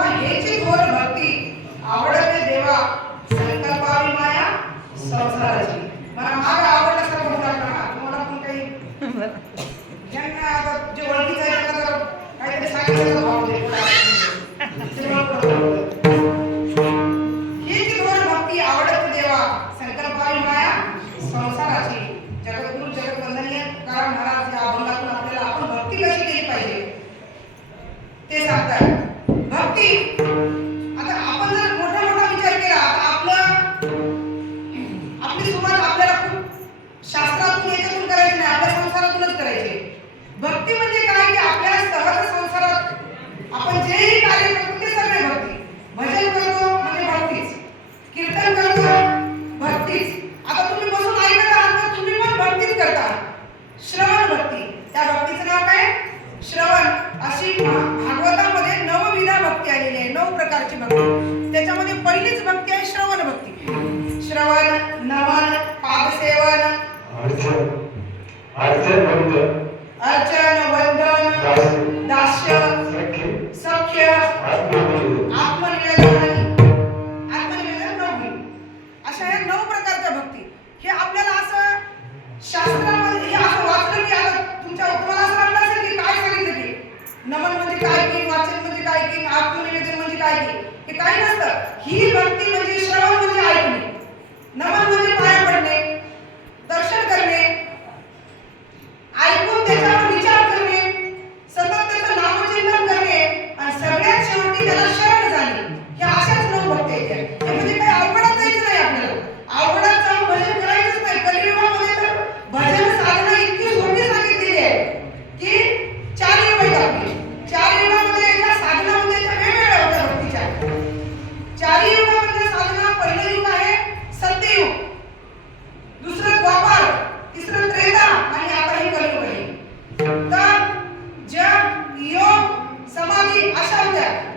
किंवा हेची थोर भक्ती आवडते देवा संकल्पावी माया संसाराची. मला माग आवडल्यासारखं होणार तुम्हाला पण काही ज्यांना आता जे ओळखीचं आहे त्यांना जर काहीतरी सांगितलं थोर भक्ती आवडत देवा संकल्पावी माया संसाराची जगद्गुरु जगतवंदनीय कारण महाराज या अभंगातून आपल्याला आपण भक्ती कशी केली पाहिजे? ते सांगतात भक्ती त्याच्यामध्ये पहिलीच भक्ती आहे श्रवण भक्ती. श्रवण नमन पादसेवन. अर्चन वंदन दास्य सख्य. आत्मनिवेदन. आत्मनिवेदन. नववी अशा या नऊ प्रकारच्या भक्ती. हे आपल्याला असं शास्त्रामध्ये हे असं वाचलं की आता तुमच्या तुम्हाला असं वाटलं असेल की काय सांगितलं की नमन म्हणजे काय की वाचन म्हणजे काय की आत्मनिवेदन म्हणजे काय की हे काही नसतं. ही भक्ती म्हणजे श्रवण म्हणजे ऐकणे. नमन म्हणजे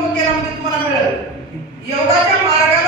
योग केल्यामध्ये म्हणजे तुम्हाला मिळेल. योगाच्या मार्गात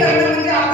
हे मी मी करणं म्हणजे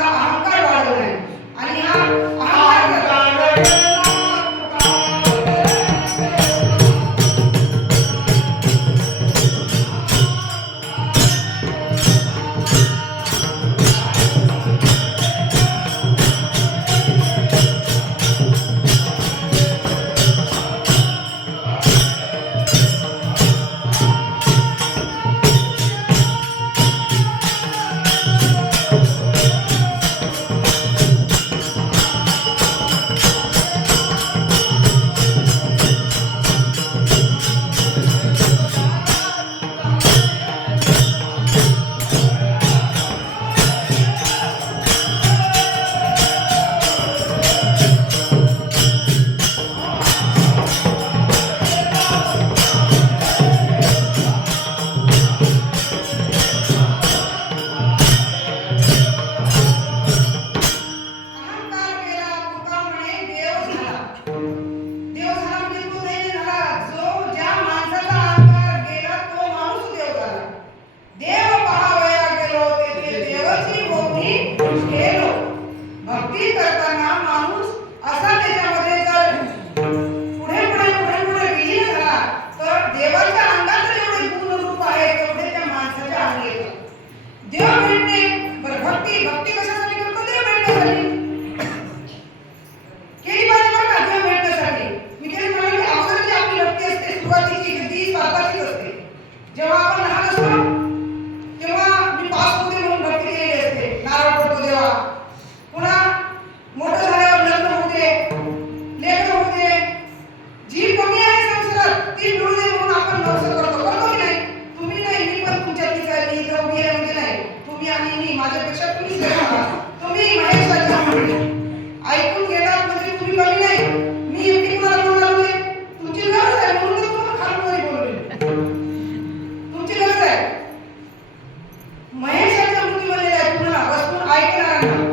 బయట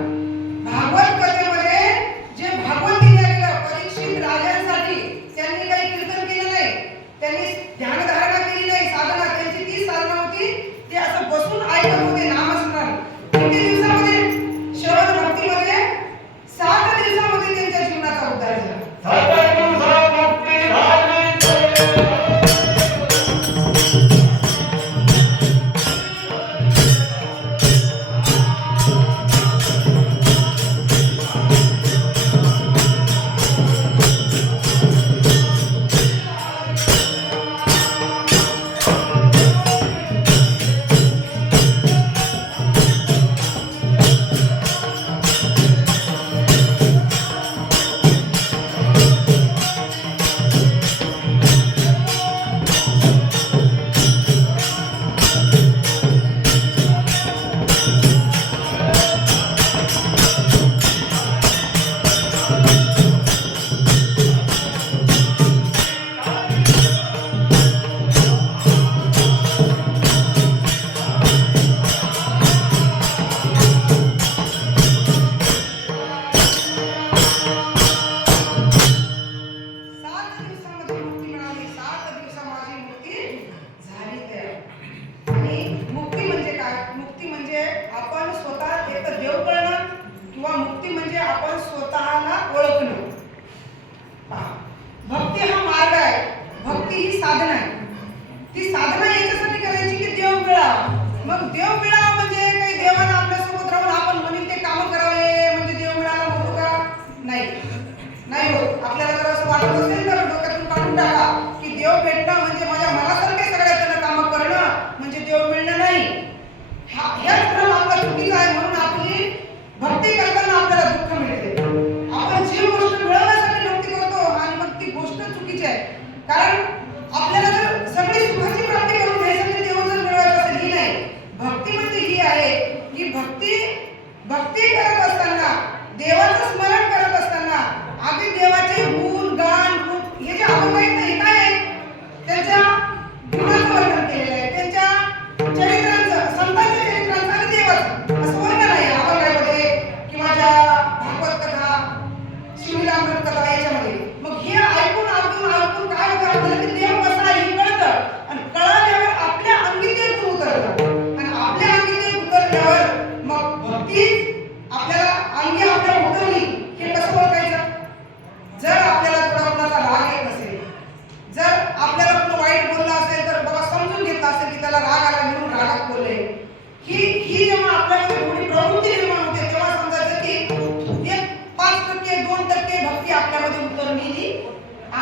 partido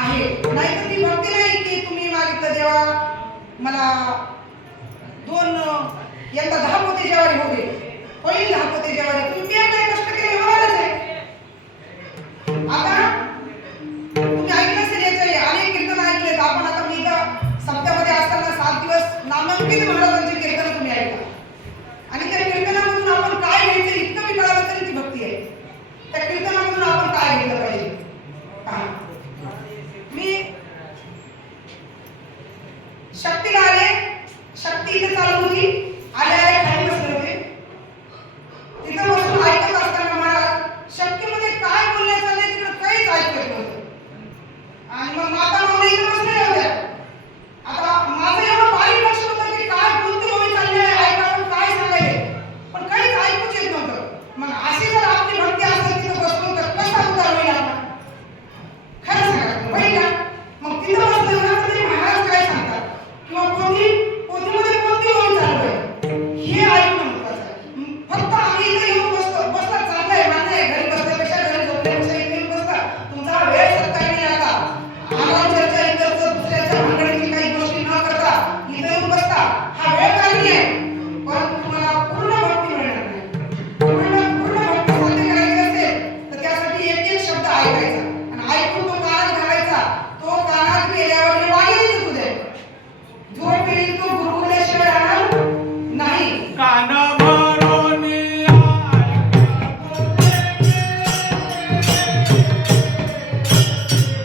आहे. नाही तर ती भक्ती नाही की तुम्ही मागितलं जेव्हा मला दोन यंदा दहा पोते जेवारी होऊ दे. होईल दहा पोते जेवारी. तुम्ही काय कष्ट केले? होणारच आहे. आता तुम्ही ऐकलं असेल याचे अनेक कीर्तन ऐकलेत. आपण आता मी सप्त्यामध्ये असताना सात दिवस नामांकित महाराजांचे कीर्तन